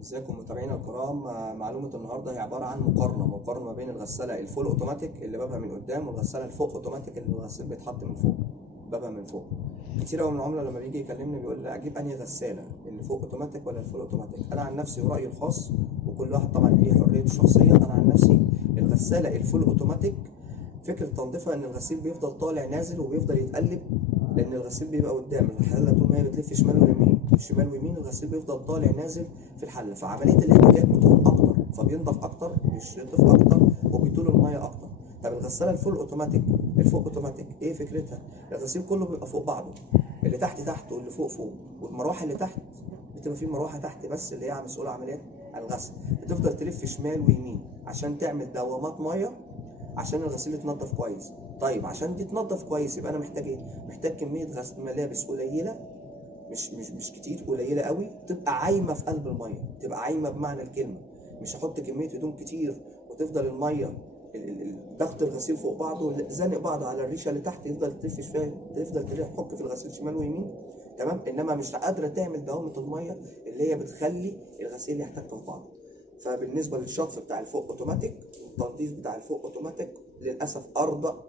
ازيكم متابعينا الكرام. معلومة النهارده هي عبارة عن مقارنة ما بين الغسالة الفول اوتوماتيك اللي بابها من قدام والغسالة الفوق اوتوماتيك اللي الغسيل بيتحط من فوق، بابها من فوق. كتير قوي من العملاء لما بيجي يكلمني بيقول لي اجيب انهي غسالة، اللي فوق اوتوماتيك ولا الفول اوتوماتيك؟ انا عن نفسي ورأيي الخاص، وكل واحد طبعا ليه حريته الشخصية، انا عن نفسي الغسالة الفول اوتوماتيك فكرة تنظيفها ان الغسيل بيفضل طالع نازل وبيفضل يتقلب، لان الغسيل بيبقى قدام الحله طول ما هي بتلف شمال ويمين شمال ويمين، الغسيل بيفضل طالع نازل في الحله، فعمليه الاحتكاك بتكون اكتر، فبينضف اكتر، بيشطف اكتر، وبيطول الميه اكتر. طب الغساله الفول اوتوماتيك الفوق اوتوماتيك ايه فكرتها؟ الغسيل كله بيبقى فوق بعضه، اللي تحت تحت واللي فوق فوق، والمروحه اللي تحت بتبقى في مروحه تحت بس اللي هي مسؤوله عن عمليات الغسل، بتفضل تلف شمال ويمين عشان تعمل دوامات ميه عشان الغسيل يتنضف كويس. طيب عشان دي تنضف كويس يبقى انا محتاج ايه؟ محتاج كميه ملابس قليله، مش كتير، قليله قوي، تبقى عايمه في قلب الميه، تبقى عايمه بمعنى الكلمه. مش هحط كميه هدوم كتير وتفضل الميه ضغط الغسيل فوق بعضه زانق بعضه على الريشه اللي تحت، يفضل تلف شويه، تفضل تحك في الغسيل شمال ويمين، تمام، انما مش قادره تعمل دوامه الميه اللي هي بتخلي الغسيل يحتك في بعضه. فبالنسبه للشطف بتاع الفوق اوتوماتيك والتنظيف بتاع الفوق اوتوماتيك للاسف ارضى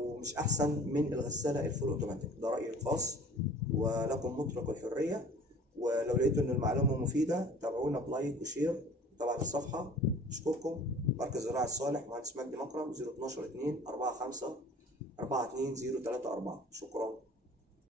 ومش احسن من الغساله الفول اوتوماتيك، ده رايي الخاص ولكم مطلق الحريه. ولو لقيتوا ان المعلومه مفيده تابعونا بلايك وشير طبعا الصفحه. اشكركم. مركز زراعي الصالح، مهندس مجدي مكرم، 012 2 45 42 034. شكرا.